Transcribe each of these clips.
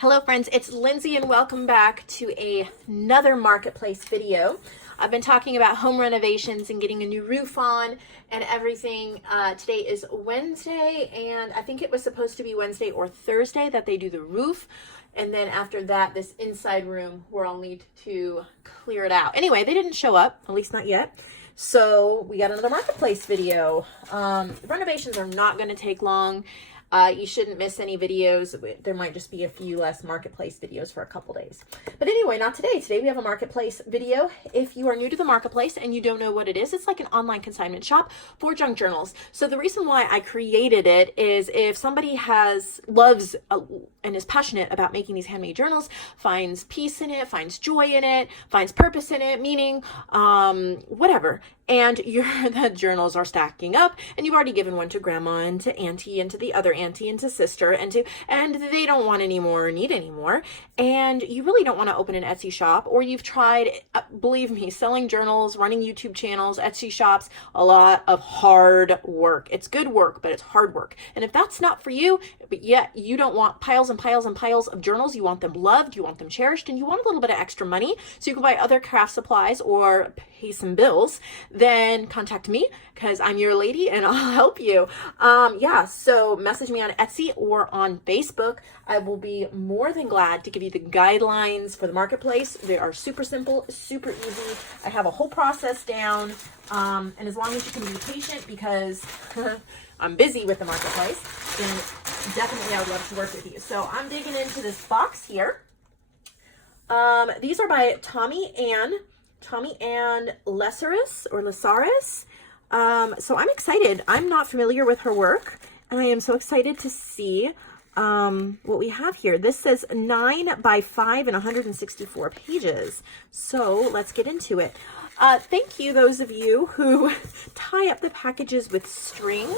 Hello friends, it's Lindsay and welcome back to another marketplace video. I've been talking about home renovations and getting a new roof on and everything. Today is Wednesday and I think it was supposed to be Wednesday or Thursday that they do the roof. And then after that, this inside room where I'll need to clear it out. Anyway, they didn't show up, at least not yet. So we got another marketplace video. Renovations are not going to take long. You shouldn't miss any videos. There might just be a few less marketplace videos for a couple days. But anyway, not today. Today we have a marketplace video. If you are new to the marketplace and you don't know what it is, it's like an online consignment shop for junk journals. So the reason why I created it is if somebody loves and is passionate about making these handmade journals, finds peace in it, finds joy in it, finds purpose in it, meaning whatever, and the journals are stacking up and you've already given one to grandma and to auntie and to the other auntie and to sister and they don't want any more or need any more, and you really don't want to open an Etsy shop, or you've tried, believe me, selling journals, running YouTube channels, Etsy shops, a lot of hard work. It's good work, but it's hard work. And if that's not for you, but yet you don't want piles and piles and piles of journals, you want them loved, you want them cherished, and you want a little bit of extra money so you can buy other craft supplies or pay some bills, then contact me because I'm your lady and I'll help you. So message me on Etsy or on Facebook. I will be more than glad to give you the guidelines for the marketplace. They are super simple, super easy. I have a whole process down. And as long as you can be patient, because I'm busy with the marketplace, then definitely I would love to work with you. So I'm digging into this box here. These are by Tomi and Lessaris or Lessaris. So I'm excited. I'm not familiar with her work, and I am so excited to see what we have here. This says 9 by 5 and 164 pages. So let's get into it. Thank you, those of you who tie up the packages with string,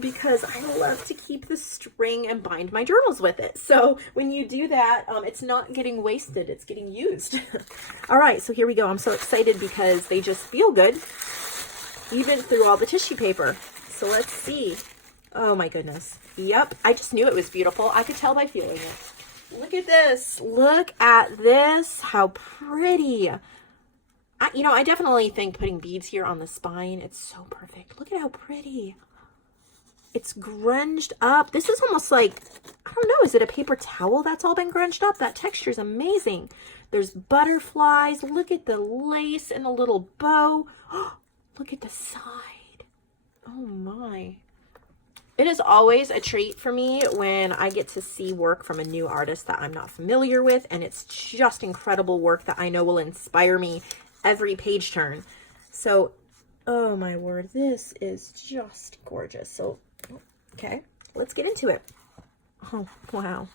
because I love to keep the string and bind my journals with it. So when you do that, it's not getting wasted, it's getting used. All right, so here we go. I'm so excited because they just feel good, even through all the tissue paper. So let's see. Oh my goodness. Yep, I just knew it was beautiful. I could tell by feeling it. Look at this. Look at this. How pretty. I definitely think putting beads here on the spine, it's so perfect. Look at how pretty. It's grunged up. This is almost like, I don't know, is it a paper towel that's all been grunged up? That texture is amazing. There's butterflies. Look at the lace and the little bow. Look at the side. Oh my. It is always a treat for me when I get to see work from a new artist that I'm not familiar with, and it's just incredible work that I know will inspire me every page turn. So, oh my word, this is just gorgeous. So, okay, let's get into it. Oh, wow.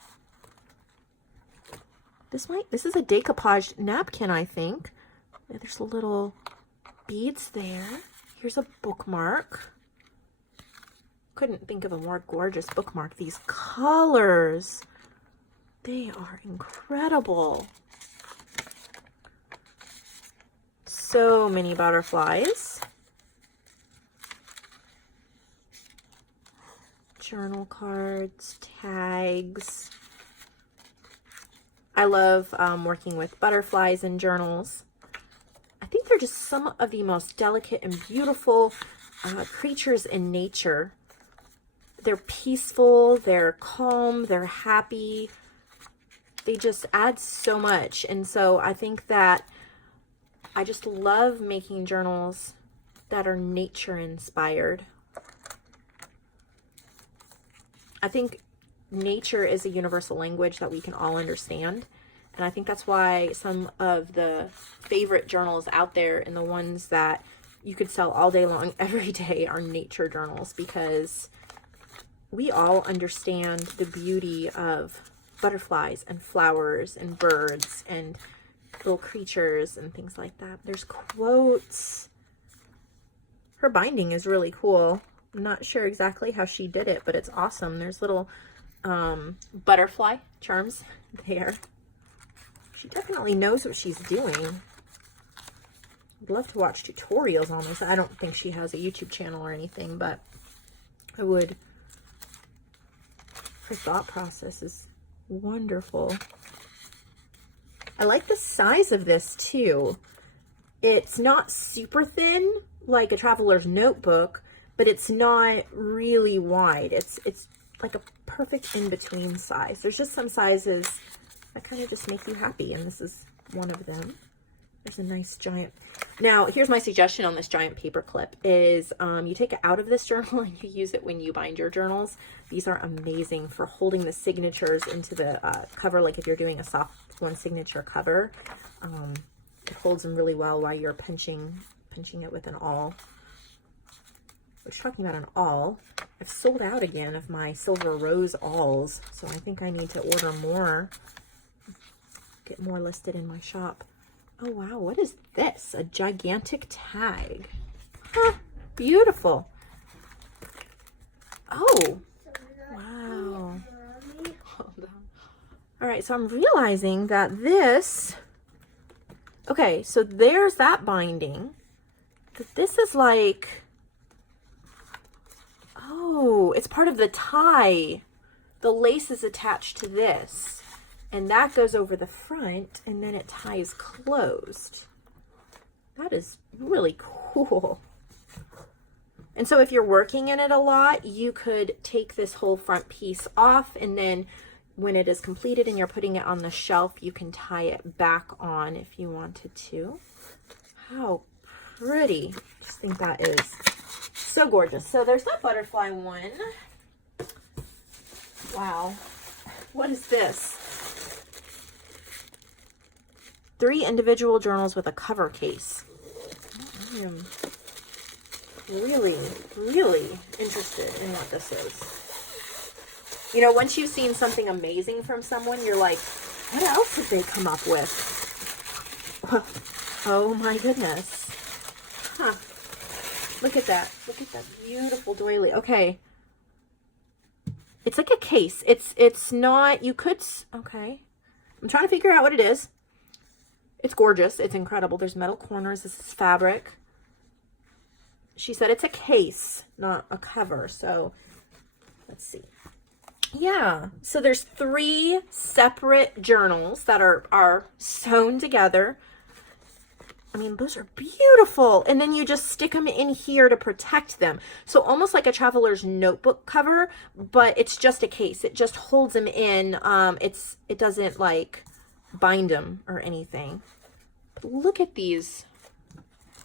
This is a decoupaged napkin, I think. There's little beads there. Here's a bookmark. Couldn't think of a more gorgeous bookmark. These colors, they are incredible. So many butterflies. Journal cards, tags. I love working with butterflies in journals. I think they're just some of the most delicate and beautiful creatures in nature. They're peaceful, they're calm, they're happy. They just add so much. And so I think that I just love making journals that are nature inspired. I think nature is a universal language that we can all understand. And I think that's why some of the favorite journals out there and the ones that you could sell all day long, every day, are nature journals, because we all understand the beauty of butterflies and flowers and birds and little creatures and things like that. There's quotes. Her binding is really cool. I'm not sure exactly how she did it, but it's awesome. There's little butterfly charms there. She definitely knows what she's doing. I'd love to watch tutorials on this. I don't think she has a YouTube channel or anything, but I would. Her thought process is wonderful. I like the size of this too. It's not super thin like a traveler's notebook, but it's not really wide. It's like a perfect in-between size. There's just some sizes that kind of just make you happy, and this is one of them. There's a nice giant. Now, here's my suggestion on this giant paper clip is you take it out of this journal and you use it when you bind your journals. These are amazing for holding the signatures into the cover, like if you're doing a soft one signature cover. It holds them really well while you're pinching it with an awl. We're talking about an awl. I've sold out again of my silver rose awls, so I think I need to order more. Get more listed in my shop. Oh wow, what is this? A gigantic tag. Huh, beautiful. Oh, wow. Hold on. All right, so I'm realizing that this, okay, so there's that binding. But this is like, oh, it's part of the tie. The lace is attached to this. And that goes over the front, and then it ties closed. That is really cool. And so if you're working in it a lot, you could take this whole front piece off, and then when it is completed and you're putting it on the shelf, you can tie it back on if you wanted to. How pretty. I just think that is so gorgeous. So there's that butterfly one. Wow. What is this? 3 individual journals with a cover case. I am really, really interested in what this is. You know, once you've seen something amazing from someone, you're like, what else did they come up with? Oh my goodness. Huh. Look at that. Look at that beautiful doily. Okay. It's like a case. It's not, you could, okay. I'm trying to figure out what it is. It's gorgeous. It's incredible. There's metal corners. This is fabric. She said it's a case, not a cover. So let's see. Yeah. So there's 3 separate journals that are sewn together. I mean, those are beautiful. And then you just stick them in here to protect them. So almost like a traveler's notebook cover, but it's just a case. It just holds them in. It doesn't like bind them or anything. But look at these.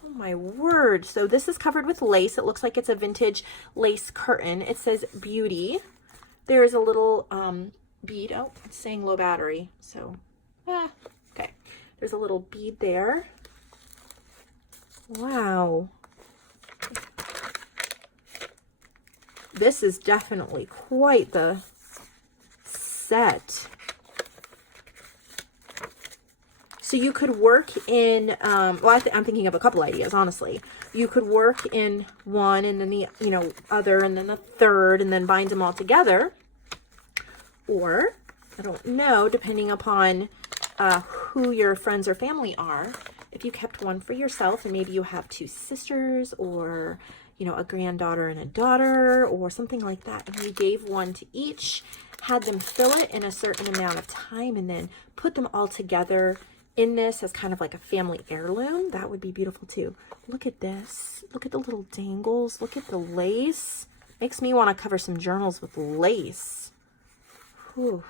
Oh my word. So this is covered with lace. It looks like it's a vintage lace curtain. It says beauty. There's a little bead. Oh, it's saying low battery. So, okay. There's a little bead there. Wow. This is definitely quite the set. So you could work in, well, I'm thinking of a couple ideas, honestly. You could work in one and then the, other and then the third and then bind them all together. Or, I don't know, depending upon who your friends or family are, if you kept one for yourself and maybe you have 2 sisters or, a granddaughter and a daughter or something like that, and you gave one to each, had them fill it in a certain amount of time and then put them all together in this as kind of like a family heirloom, that would be beautiful too. Look at this. Look at the little dangles. Look at the lace. Makes me want to cover some journals with lace. Whew.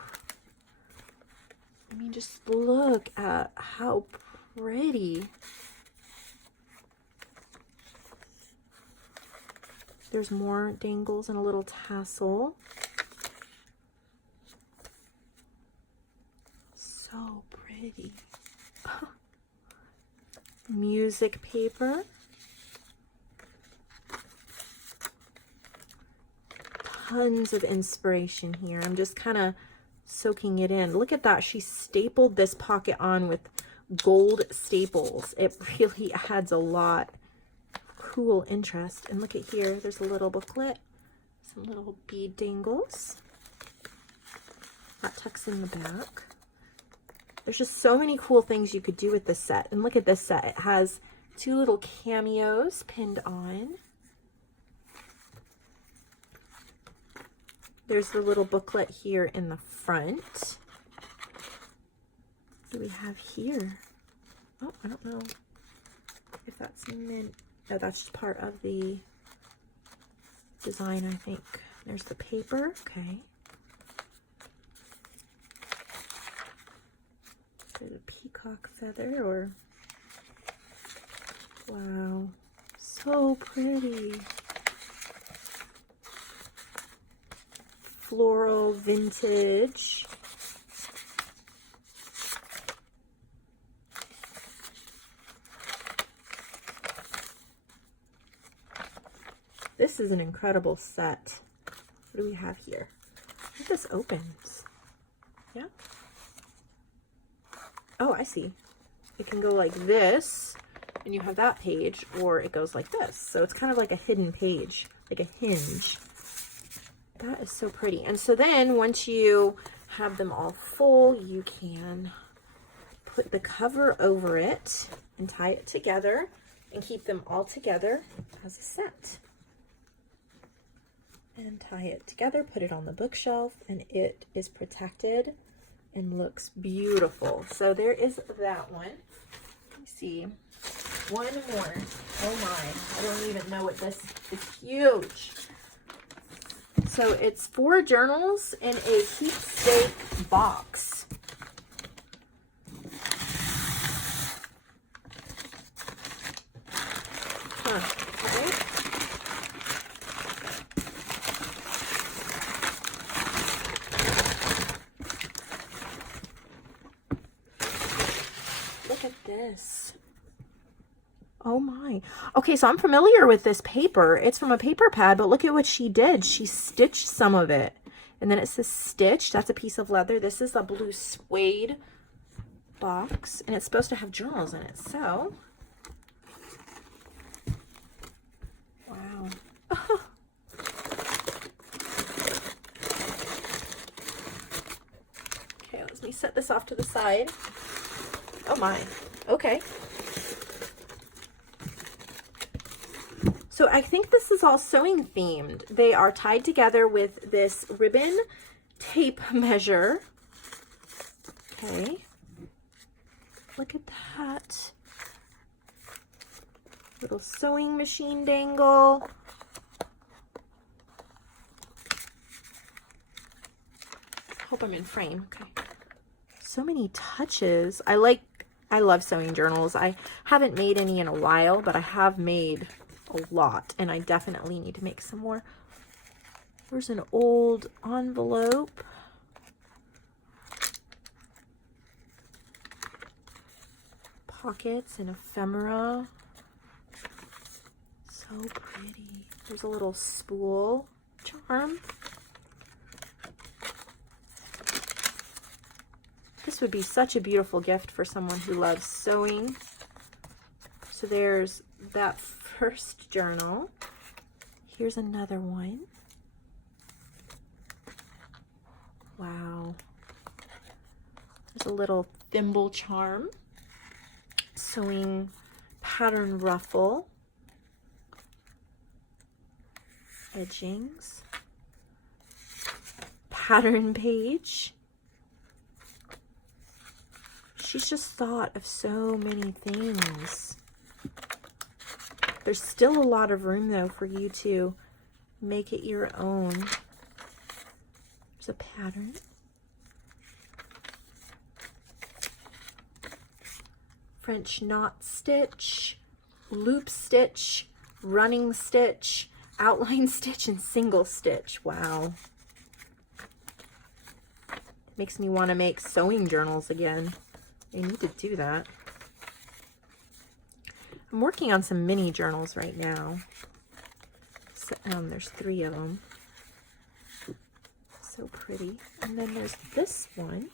I mean, just look at how pretty. There's more dangles and a little tassel. So pretty. Music paper. Tons of inspiration here. I'm just kind of soaking it in. Look at that. She stapled this pocket on with gold staples. It really adds a lot of cool interest. And look at here. There's a little booklet. Some little bead dangles. That tucks in the back. There's just so many cool things you could do with this set. And look at this set. It has 2 little cameos pinned on. There's the little booklet here in the front. do we have here? Oh, I don't know if that's mint. No, that's just part of the design, I think. There's the paper. Okay. There's a peacock feather, or wow, so pretty. Floral vintage. This is an incredible set. What do we have here? I think this opens. Yeah. Oh, I see. It can go like this, and you have that page, or it goes like this. So it's kind of like a hidden page, like a hinge. That is so pretty. And so then once you have them all full, you can put the cover over it and tie it together and keep them all together as a set. And tie it together, put it on the bookshelf, and it is protected and looks beautiful. So there is that one. Let me see. One more. Oh my, I don't even know what this is. Huge. So it's 4 journals in a keepsake box. Okay. Look at this. Oh my. Okay, so I'm familiar with this paper. It's from a paper pad, but look at what she did. She stitched some of it. And then it says stitch. That's a piece of leather. This is a blue suede box. And it's supposed to have journals in it. So, wow. Okay, let me set this off to the side. Oh my. Okay. So I think this is all sewing themed. They are tied together with this ribbon tape measure. Okay. Look at that. Little sewing machine dangle. Hope I'm in frame. Okay. So many touches. I love sewing journals. I haven't made any in a while, but I have made a lot, and I definitely need to make some more. There's an old envelope. Pockets and ephemera. So pretty. There's a little spool charm. This would be such a beautiful gift for someone who loves sewing. So there's that first journal. Here's another one. Wow. There's a little thimble charm. Sewing pattern ruffle. Edgings. Pattern page. She's just thought of so many things. There's still a lot of room, though, for you to make it your own. There's a pattern. French knot stitch, loop stitch, running stitch, outline stitch, and single stitch. Wow. It makes me want to make sewing journals again. I need to do that. I'm working on some mini journals right now. So, there's 3 of them. So pretty. And then there's this one.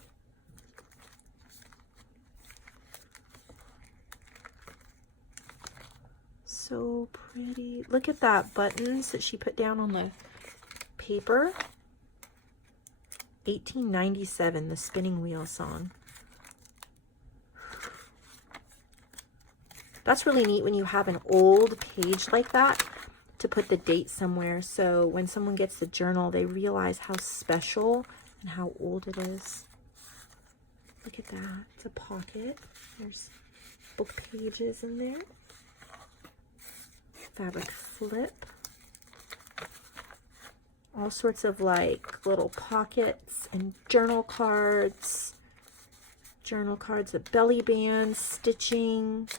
So pretty. Look at that buttons that she put down on the paper. 1897, the spinning wheel song. That's really neat when you have an old page like that to put the date somewhere. So when someone gets the journal, they realize how special and how old it is. Look at that. It's a pocket. There's book pages in there. Fabric flip. All sorts of like little pockets and journal cards. Journal cards with belly bands, stitching.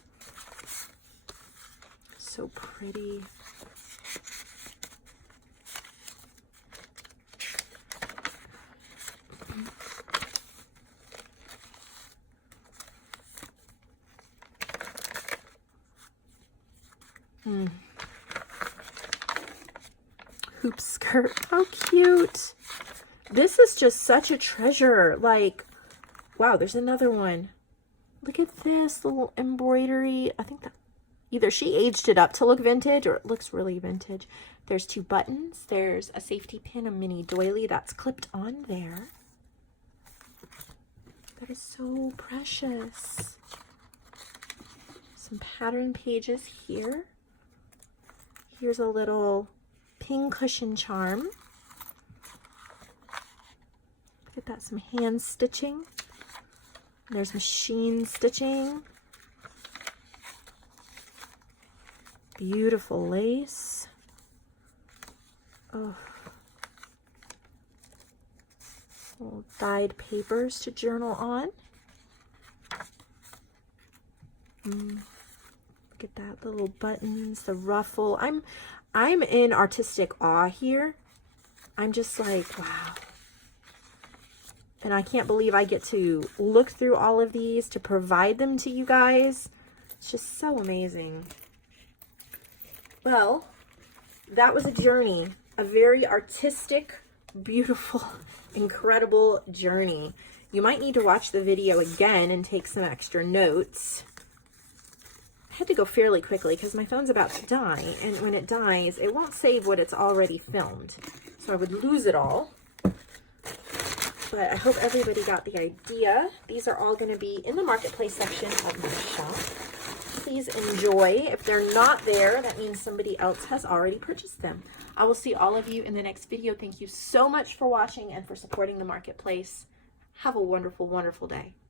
So pretty. Hoop skirt, how cute. This is just such a treasure. Like, wow, there's another one. Look at this little embroidery. I think that either she aged it up to look vintage or it looks really vintage. There's 2 buttons. There's a safety pin, a mini doily that's clipped on there. That is so precious. Some pattern pages here. Here's a little pin cushion charm. Look at that, some hand stitching. There's machine stitching. Beautiful lace. Oh. Little dyed papers to journal on. Look at that, little buttons, the ruffle. I'm in artistic awe here. I'm just like, wow. And I can't believe I get to look through all of these to provide them to you guys. It's just so amazing. Well, that was a journey, a very artistic, beautiful, incredible journey. You might need to watch the video again and take some extra notes. I had to go fairly quickly because my phone's about to die, and when it dies, it won't save what it's already filmed. So I would lose it all. But I hope everybody got the idea. These are all going to be in the marketplace section of my shop. Please enjoy. If they're not there, that means somebody else has already purchased them. I will see all of you in the next video. Thank you so much for watching and for supporting the marketplace. Have a wonderful, wonderful day.